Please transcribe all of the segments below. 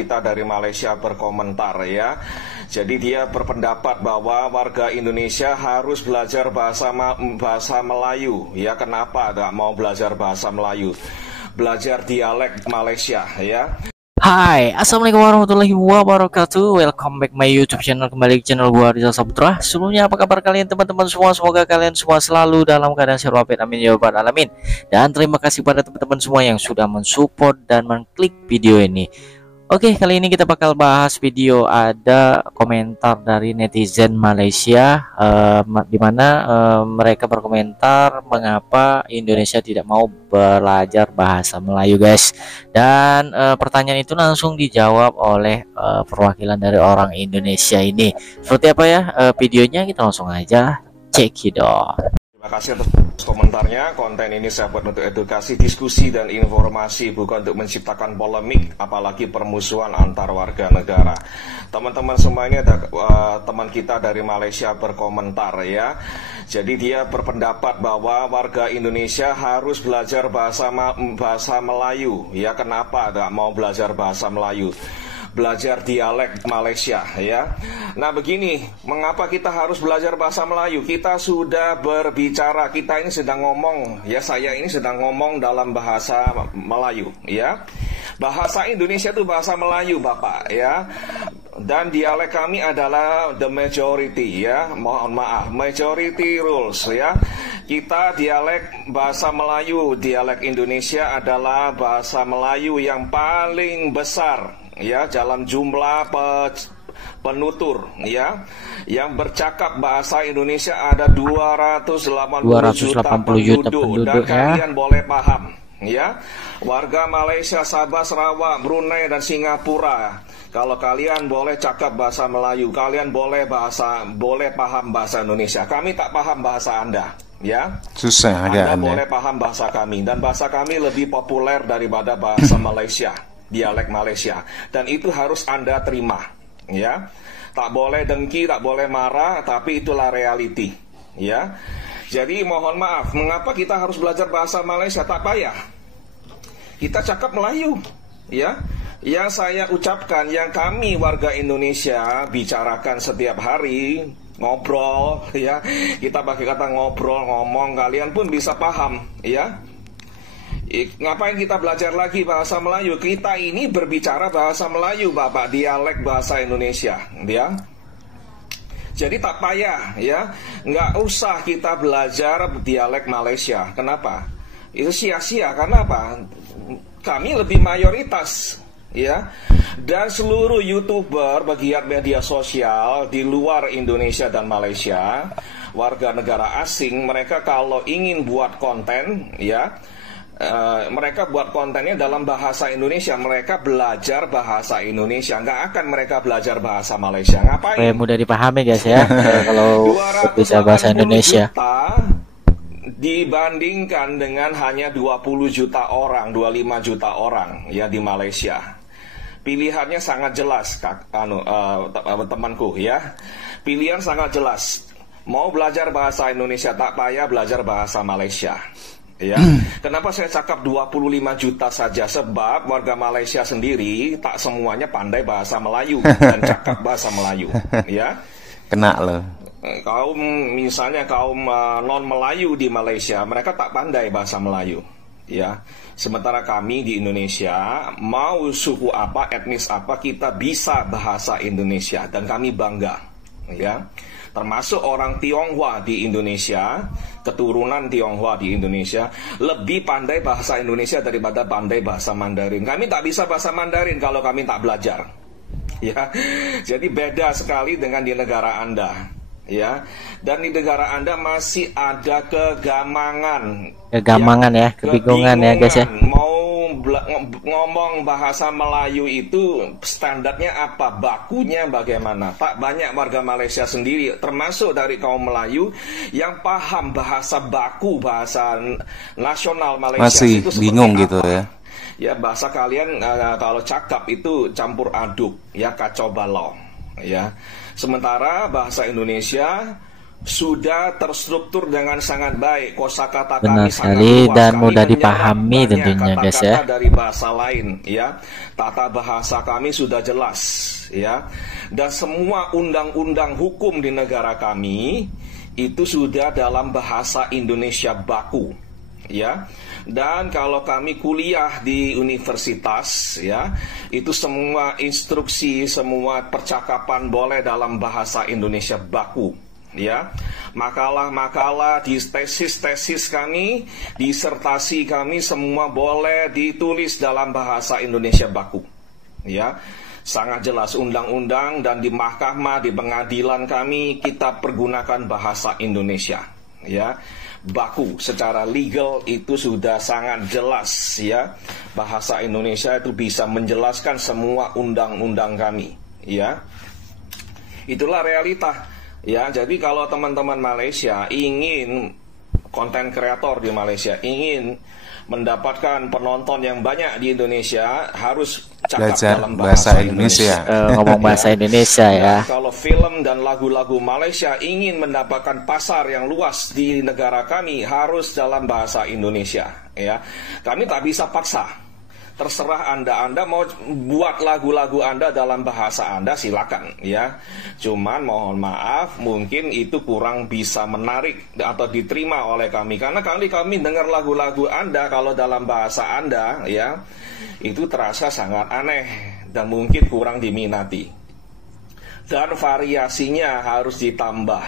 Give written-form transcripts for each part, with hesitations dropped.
kita dari Malaysia berkomentar ya. Jadi dia berpendapat bahwa warga Indonesia harus belajar bahasa Melayu ya. Kenapa nggak mau belajar bahasa Melayu? Belajar dialek Malaysia ya. Hai, assalamualaikum warahmatullahi wabarakatuh. Welcome back my YouTube channel, kembali ke channel gua Rizal Saputra. Sebelumnya apa kabar kalian teman-teman semua? Semoga kalian semua selalu dalam keadaan sehat walafiat, amin ya rabbal alamin. Dan terima kasih pada teman-teman semua yang sudah mensupport dan mengklik video ini. Oke, kali ini kita bakal bahas video ada komentar dari netizen Malaysia, dimana mereka berkomentar mengapa Indonesia tidak mau belajar bahasa Melayu, guys. Dan pertanyaan itu langsung dijawab oleh perwakilan dari orang Indonesia ini. Seperti apa ya videonya? Kita langsung aja cekidot. Terima kasih atas komentarnya. Konten ini saya buat untuk edukasi, diskusi, dan informasi, bukan untuk menciptakan polemik, apalagi permusuhan antar warga negara. Teman-teman semua, ini ada teman kita dari Malaysia berkomentar ya. Jadi dia berpendapat bahwa warga Indonesia harus belajar bahasa Melayu ya. Kenapa nggak mau belajar bahasa Melayu? Belajar dialek Malaysia ya. Nah begini, mengapa kita harus belajar bahasa Melayu? Kita sudah berbicara, kita ini sedang ngomong ya, saya ini sedang ngomong dalam bahasa Melayu ya. Bahasa Indonesia itu bahasa Melayu Bapak ya. Dan dialek kami adalah the majority ya. Mohon maaf, majority rules ya. Kita dialek bahasa Melayu, dialek Indonesia adalah bahasa Melayu yang paling besar ya, dalam jumlah penutur ya. Yang bercakap bahasa Indonesia ada 280 juta penduduk dan kalian boleh paham ya. Warga Malaysia, Sabah, Sarawak, Brunei dan Singapura, kalau kalian boleh cakap bahasa Melayu, kalian boleh paham bahasa Indonesia. Kami tak paham bahasa Anda ya. Susah agak. Anda boleh paham bahasa kami, dan bahasa kami lebih populer daripada bahasa Malaysia, dialek Malaysia, dan itu harus Anda terima ya. Tak boleh dengki, tak boleh marah, tapi itulah reality ya. Jadi mohon maaf, mengapa kita harus belajar bahasa Malaysia? Tak payah, kita cakap Melayu ya. Yang saya ucapkan, yang kami warga Indonesia bicarakan setiap hari, ngobrol ya, kita pakai kata ngobrol, ngomong, kalian pun bisa paham ya. Ngapain kita belajar lagi bahasa Melayu? Kita ini berbicara bahasa Melayu Bapak, dialek bahasa Indonesia ya. Jadi tak payah ya, nggak usah kita belajar dialek Malaysia. Kenapa? Itu sia-sia, karena apa? Kami lebih mayoritas ya. Dan seluruh YouTuber, pegiat media sosial di luar Indonesia dan Malaysia, warga negara asing, mereka kalau ingin buat konten ya, mereka buat kontennya dalam bahasa Indonesia. Mereka belajar bahasa Indonesia, nggak akan mereka belajar bahasa Malaysia. Ngapain? Mudah dipahami guys ya. Kalau bisa bahasa Indonesia dibandingkan dengan hanya 20 juta orang, 25 juta orang ya di Malaysia. Pilihannya sangat jelas temanku ya. Pilihan sangat jelas. Mau belajar bahasa Indonesia, tak payah belajar bahasa Malaysia ya. Kenapa saya cakap 25 juta saja? Sebab warga Malaysia sendiri tak semuanya pandai bahasa Melayu dan cakap bahasa Melayu ya. Kena loh. Misalnya kaum non Melayu di Malaysia, mereka tak pandai bahasa Melayu ya. Sementara kami di Indonesia, mau suku apa, etnis apa, kita bisa bahasa Indonesia dan kami bangga ya. Termasuk orang Tionghoa di Indonesia, keturunan Tionghoa di Indonesia, lebih pandai bahasa Indonesia daripada pandai bahasa Mandarin. Kami tak bisa bahasa Mandarin kalau kami tak belajar ya. Jadi beda sekali dengan di negara Anda ya. Dan di negara Anda masih ada kegamangan ya, kebingungan ya guys ya. Mau ngomong bahasa Melayu itu standarnya apa, bakunya bagaimana? Tak banyak warga Malaysia sendiri, termasuk dari kaum Melayu, yang paham bahasa baku, bahasa nasional Malaysia. Masih itu bingung apa? Gitu ya. Ya bahasa kalian kalau cakap itu campur aduk ya, kacau balau ya. Sementara bahasa Indonesia sudah terstruktur dengan sangat baik. Kosakata Benar kami sangat sekali luas. dan Kami mudah menyerap dipahami banyak tentunya guys ya. kata-kata dari bahasa lain, ya. Tata bahasa kami sudah jelas, ya. Dan semua undang-undang hukum di negara kami itu sudah dalam bahasa Indonesia baku, ya. Dan kalau kami kuliah di universitas, ya, itu semua instruksi, semua percakapan boleh dalam bahasa Indonesia baku, ya. Makalah-makalah di tesis-tesis kami, disertasi kami semua boleh ditulis dalam bahasa Indonesia baku, ya. Sangat jelas undang-undang, dan di mahkamah, di pengadilan kami kita pergunakan bahasa Indonesia, ya. Baku secara legal itu sudah sangat jelas, ya. Bahasa Indonesia itu bisa menjelaskan semua undang-undang kami, ya. Itulah realita, ya. Jadi kalau teman-teman Malaysia ingin, konten kreator di Malaysia ingin mendapatkan penonton yang banyak di Indonesia, harus cakap Belajar dalam bahasa Indonesia. Ngomong bahasa Indonesia ya. Dan kalau film dan lagu-lagu Malaysia ingin mendapatkan pasar yang luas di negara kami, harus dalam bahasa Indonesia, ya. Kami tak bisa paksa. Terserah Anda mau buat lagu-lagu Anda dalam bahasa Anda, silakan, ya. Cuman mohon maaf, mungkin itu kurang bisa menarik atau diterima oleh kami, karena kami dengar lagu-lagu Anda kalau dalam bahasa Anda, ya, itu terasa sangat aneh dan mungkin kurang diminati. Dan variasinya harus ditambah,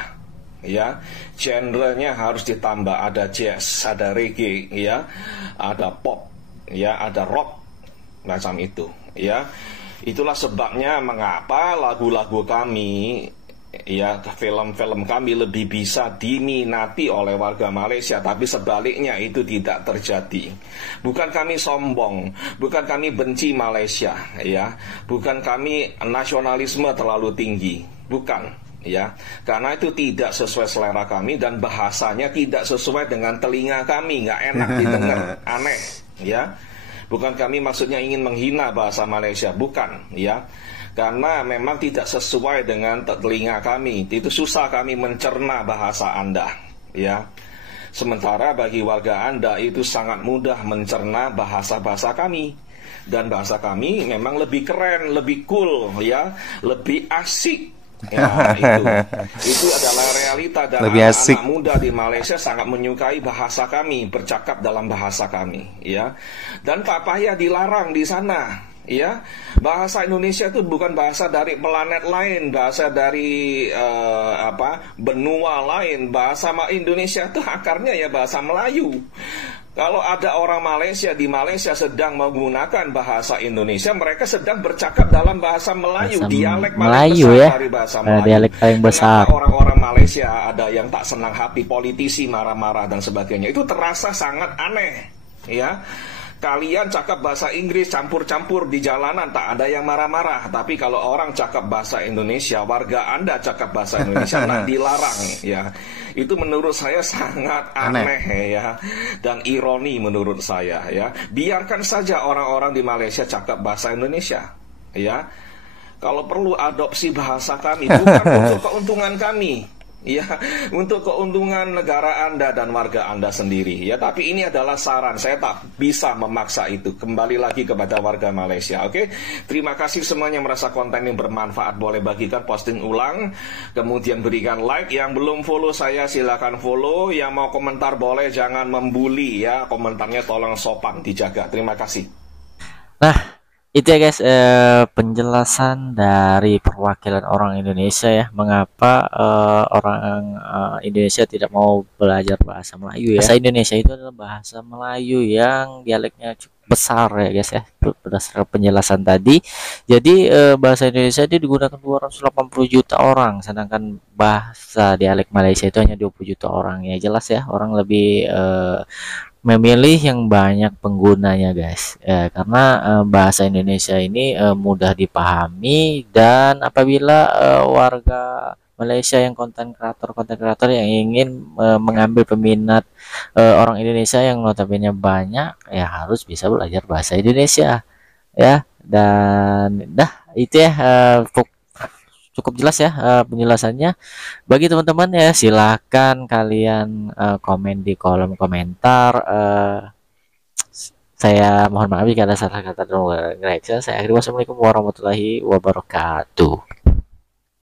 ya. Genrenya harus ditambah, ada jazz, ada reggae, ya, ada pop, ya, ada rock, macam itu, ya. Itulah sebabnya mengapa lagu-lagu kami, ya, film-film kami lebih bisa diminati oleh warga Malaysia. Tapi sebaliknya itu tidak terjadi. Bukan kami sombong, bukan kami benci Malaysia, ya, bukan kami nasionalisme terlalu tinggi, bukan, ya. Karena itu tidak sesuai selera kami dan bahasanya tidak sesuai dengan telinga kami, nggak enak didengar, aneh, ya. Bukan kami maksudnya ingin menghina bahasa Malaysia, bukan, ya. Karena memang tidak sesuai dengan telinga kami. Itu susah kami mencerna bahasa Anda, ya. Sementara bagi warga Anda itu sangat mudah mencerna bahasa-bahasa kami. Dan bahasa kami memang lebih keren, lebih cool, ya, lebih asik. Ya, itu adalah realita, dan anak-anak muda di Malaysia sangat menyukai bahasa kami, bercakap dalam bahasa kami, ya. Dan tak payah dilarang di sana, ya. Bahasa Indonesia itu bukan bahasa dari planet lain, bahasa dari benua lain. Bahasa Indonesia itu akarnya ya bahasa Melayu. Kalau ada orang Malaysia di Malaysia sedang menggunakan bahasa Indonesia, mereka sedang bercakap dalam bahasa Melayu, dialek Melayu, paling besar, ya, dari bahasa Melayu. dialek paling besar. Kenapa orang-orang Malaysia ada yang tak senang hati, politisi marah-marah dan sebagainya? Itu terasa sangat aneh, ya. Kalian cakap bahasa Inggris campur-campur di jalanan, tak ada yang marah-marah. Tapi kalau orang cakap bahasa Indonesia, warga Anda cakap bahasa Indonesia, nah dilarang, ya. Itu menurut saya sangat aneh, ya. Dan ironi menurut saya, ya. Biarkan saja orang-orang di Malaysia cakap bahasa Indonesia, ya. Kalau perlu adopsi bahasa kami, bukan untuk keuntungan kami, ya, untuk keuntungan negara Anda dan warga Anda sendiri, ya. Tapi ini adalah saran, saya tak bisa memaksa itu. Kembali lagi kepada warga Malaysia, oke? Terima kasih semuanya merasa konten yang bermanfaat, boleh bagikan, posting ulang, kemudian berikan like. Yang belum follow saya silakan follow. Yang mau komentar boleh, jangan membuli, ya. Komentarnya tolong sopan, dijaga. Terima kasih. Nah, itu ya guys, penjelasan dari perwakilan orang Indonesia, ya, mengapa orang Indonesia tidak mau belajar bahasa Melayu, ya. Bahasa Indonesia itu adalah bahasa Melayu yang dialeknya cukup besar, ya guys, ya, berdasarkan penjelasan tadi. Jadi bahasa Indonesia itu digunakan 280 juta orang, sedangkan bahasa dialek Malaysia itu hanya 20 juta orang. Ya jelas ya, orang lebih memilih yang banyak penggunanya guys, karena bahasa Indonesia ini mudah dipahami, dan apabila warga Malaysia yang konten kreator yang ingin mengambil peminat orang Indonesia yang notabene banyak, ya harus bisa belajar bahasa Indonesia, ya. Dan itu ya, cukup jelas ya penjelasannya. Bagi teman-teman ya silahkan kalian komen di kolom komentar. Saya mohon maaf jika ada salah kata dan reaksi. Saya akhiri, wassalamualaikum warahmatullahi wabarakatuh.